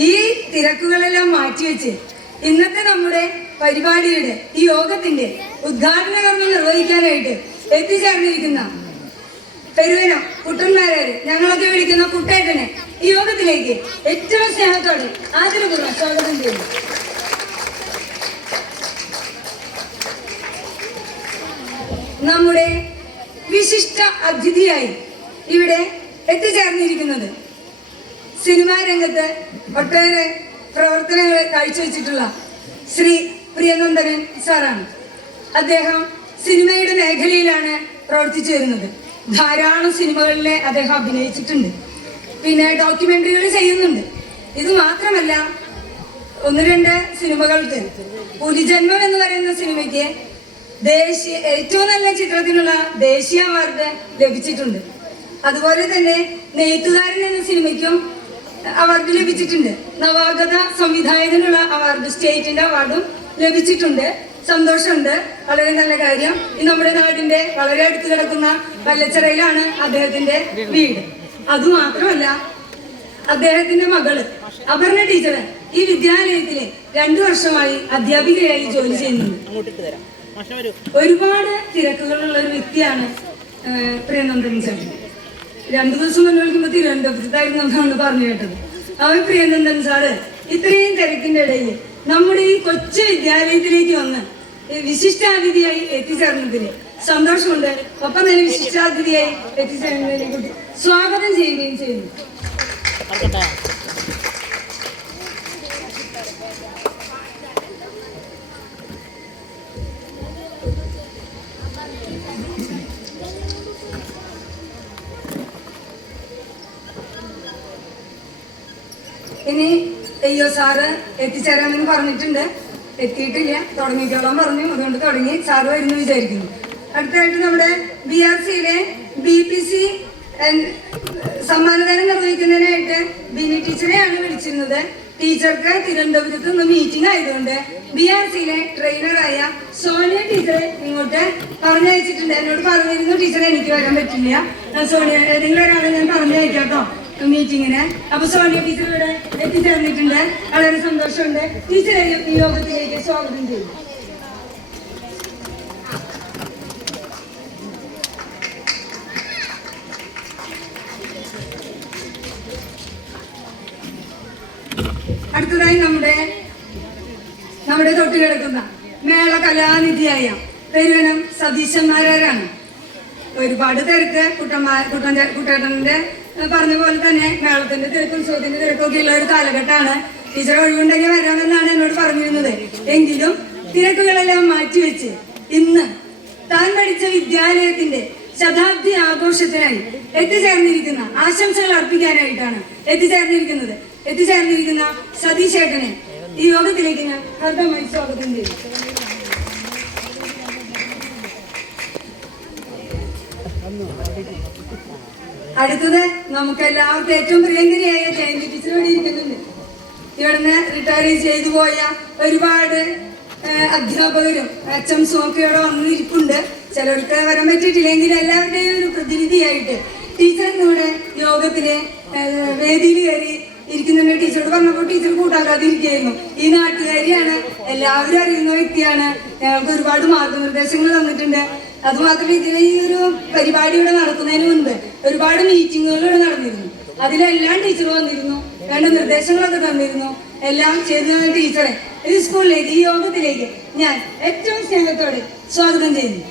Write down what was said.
ഈ തിരക്കുകളെല്ലാം മാറ്റിവെച്ച് ഇന്നത്തെ നമ്മുടെ പരിപാടിയുടെ ഈ യോഗത്തിന്റെ ഉദ്ഘാടന കർമ്മം നിർവഹിക്കാനായിട്ട് എത്തിച്ചേർന്നിരിക്കുന്ന പെരുവന കുട്ടന്മാരെ ഞങ്ങളൊക്കെ വിളിക്കുന്ന കുട്ടേട്ടനെ ഈ യോഗത്തിലേക്ക് ഏറ്റവും സ്നേഹത്തോടെ ആദരപൂർവം സ്വാഗതം ചെയ്യുന്നു. നമ്മുടെ വിശിഷ്ട അതിഥിയായി ഇവിടെ എത്തിച്ചേർന്നിരിക്കുന്നത് സിനിമാ രംഗത്ത് ഒട്ടേറെ പ്രവർത്തനങ്ങൾ കാഴ്ചവെച്ചിട്ടുള്ള ശ്രീ പ്രിയനന്ദനൻ സാറാണ്. അദ്ദേഹം സിനിമയുടെ മേഖലയിലാണ് പ്രവർത്തിച്ചു വരുന്നത്. ധാരാളം സിനിമകളിലെ അദ്ദേഹം അഭിനയിച്ചിട്ടുണ്ട്. പിന്നെ ഡോക്യുമെന്ററികൾ ചെയ്യുന്നുണ്ട്. ഇത് മാത്രമല്ല ഒന്ന് രണ്ട് സിനിമകൾക്ക് പുലിജന്മം എന്ന് പറയുന്ന സിനിമയ്ക്ക് ദേശീയ ഏറ്റവും നല്ല ചിത്രത്തിനുള്ള ദേശീയ അവാർഡ് ലഭിച്ചിട്ടുണ്ട്. അതുപോലെ തന്നെ നെയ്ത്തുകാരൻ എന്ന സിനിമയ്ക്കും അവാർഡ് ലഭിച്ചിട്ടുണ്ട്. നവാഗത സംവിധായകനുള്ള അവാർഡ് സ്റ്റേറ്റിന്റെ അവാർഡും ലഭിച്ചിട്ടുണ്ട്. സന്തോഷമുണ്ട്. വളരെ നല്ല കാര്യം. ഈ നമ്മുടെ നാടിന്റെ വളരെ അടുത്ത് കിടക്കുന്ന വല്ലച്ചിറയിലാണ് അദ്ദേഹത്തിന്റെ വീട്. അതുമാത്രമല്ല അദ്ദേഹത്തിന്റെ മകൾ അപർണ ടീച്ചർ ഈ വിദ്യാലയത്തിലെ രണ്ടു വർഷമായി അധ്യാപികയായി ജോലി ചെയ്യുന്നുണ്ട്. ഒരുപാട് തിരക്കുകളുള്ള ഒരു വ്യക്തിയാണ് പ്രിയനന്ദൻ ചേട്ടൻ രണ്ടു ദിവസം മുന്നേ വിളിക്കുമ്പോൾ തിരുവനന്തപുരത്തായിരുന്നു എന്നാണ് പറഞ്ഞു കേട്ടത്. അവൻ പ്രിയനന്ദൻ സാറ്? ഇത്രയും തിരക്കിന്റെ ഇടയിൽ നമ്മുടെ ഈ കൊച്ചു വിദ്യാലയത്തിലേക്ക് വന്ന് വിശിഷ്ടാതിഥിയായി എത്തിച്ചേർന്നതിന് സന്തോഷമുണ്ട്. ഒപ്പം തന്നെ വിശിഷ്ടാതിഥിയായി എത്തിച്ചേർന്നതിനെ കുട്ടി സ്വാഗതം ചെയ്യുകയും ചെയ്യുന്നു. ഇനി അയ്യോ സാറ് എത്തിച്ചേരാമെന്ന് പറഞ്ഞിട്ടുണ്ട്. എത്തിയിട്ടില്ല. തുടങ്ങിക്കോളാൻ പറഞ്ഞു. അതുകൊണ്ട് തുടങ്ങി. സാറ് വരുന്നു വിചാരിക്കുന്നു. അടുത്തായിട്ട് നമ്മുടെ ബി ആർ സിയിലെ ബി പി സി സമ്മാനദാനം നിർവഹിക്കുന്നതിനായിട്ട് ബിനി ടീച്ചറെയാണ് വിളിച്ചിരുന്നത്. ടീച്ചർക്ക് തിരുവനന്തപുരത്ത് നിന്ന് മീറ്റിംഗ് ആയതുകൊണ്ട് ബി ആർ സിയിലെ ട്രെയിനറായ സോണിയ ടീച്ചറെ ഇങ്ങോട്ട് പറഞ്ഞയച്ചിട്ടുണ്ട്. എന്നോട് പറഞ്ഞിരുന്നു ടീച്ചറെ എനിക്ക് വരാൻ പറ്റില്ല. സോണിയ ഒരാളെ ഞാൻ പറഞ്ഞയക്കാം കേട്ടോ. മീറ്റിങ്ങിന് അപ്പൊ സോണിയ ടീച്ചർ ഇവിടെ എത്തിച്ചേർന്നിട്ടുണ്ട്. വളരെ സന്തോഷമുണ്ട്. ടീച്ചറെ ഈ യോഗത്തിലേക്ക് സ്വാഗതം ചെയ്യും അടുത്തതായി നമ്മുടെ നമ്മുടെ തൊട്ട് കിടക്കുന്ന മേള കലാനിധിയായ പെരുവനം സതീശന്മാരാരാണ്. ഒരുപാട് തിരക്ക് കുട്ടന്മാർ കുട്ടൻ കുട്ടേട്ടന്റെ പറഞ്ഞ പോലെ തന്നെ മേളത്തിന്റെ തിരക്കും ഉത്സവത്തിന്റെ തിരക്കൊക്കെ ഉള്ള ഒരു കാലഘട്ടമാണ്. ടീച്ചർ ഒഴിവുണ്ടെങ്കിൽ വരാമെന്നാണ് എന്നോട് പറഞ്ഞിരുന്നത്. എങ്കിലും തിരക്കുകളെല്ലാം മാറ്റിവെച്ച് ഇന്ന് താൻ പഠിച്ച വിദ്യാലയത്തിന്റെ ശതാബ്ദി ആഘോഷത്തിനായി എത്തിച്ചേർന്നിരിക്കുന്ന ആശംസകൾ അർപ്പിക്കാനായിട്ടാണ് എത്തിച്ചേർന്നിരിക്കുന്നത്. എത്തിച്ചേർന്നിരിക്കുന്ന സതീശേഖനെ ഈ യോഗത്തിലേക്ക് ഞാൻ ഹൃദയമായി സ്വാഗതം ചെയ്തു അടുത്തത് നമുക്ക് എല്ലാവർക്കും ഏറ്റവും പ്രിയങ്കരിയായ ജയന്തി ടീച്ചർ ഇവിടെ ഇരിക്കുന്നുണ്ട്. ഇവിടുന്ന് റിട്ടയർ ചെയ്തു പോയ ഒരുപാട് അധ്യാപകരും എച്ച് എംസും ഒക്കെ ഇവിടെ വന്നിരിപ്പുണ്ട്. ചിലർക്ക് വരാൻ പറ്റിയിട്ടില്ലെങ്കിൽ എല്ലാവരുടെയും ഒരു പ്രതിനിധിയായിട്ട് ടീച്ചർ ഇവിടെ യോഗത്തിന് ആ, വേദിയിൽ കയറി ഇരിക്കുന്നുണ്ട്. ടീച്ചറോട് പറഞ്ഞപ്പോൾ ടീച്ചർ കൂട്ടാക്കാതെ ഈ നാട്ടുകാരിയാണ് എല്ലാവരും അറിയുന്ന വ്യക്തിയാണ്. ഞങ്ങൾക്ക് ഒരുപാട് മാർഗനിർദ്ദേശങ്ങൾ തന്നിട്ടുണ്ട്. അതുമാത്രമല്ല ഇതിൽ ഈ ഒരു പരിപാടി ഇവിടെ നടക്കുന്നതിന് മുൻപ് ഒരുപാട് മീറ്റിങ്ങുകൾ ഇവിടെ നടന്നിരുന്നു. അതിലെല്ലാം ടീച്ചർ വന്നിരുന്നു വേണ്ട നിർദ്ദേശങ്ങളൊക്കെ തന്നിരുന്നു. എല്ലാം ചെയ്തു ടീച്ചറെ. ഈ സ്കൂളിലേക്ക് ഈ യോഗത്തിലേക്ക് ഞാൻ ഏറ്റവും സ്നേഹത്തോടെ സ്വാഗതം ചെയ്യുന്നു.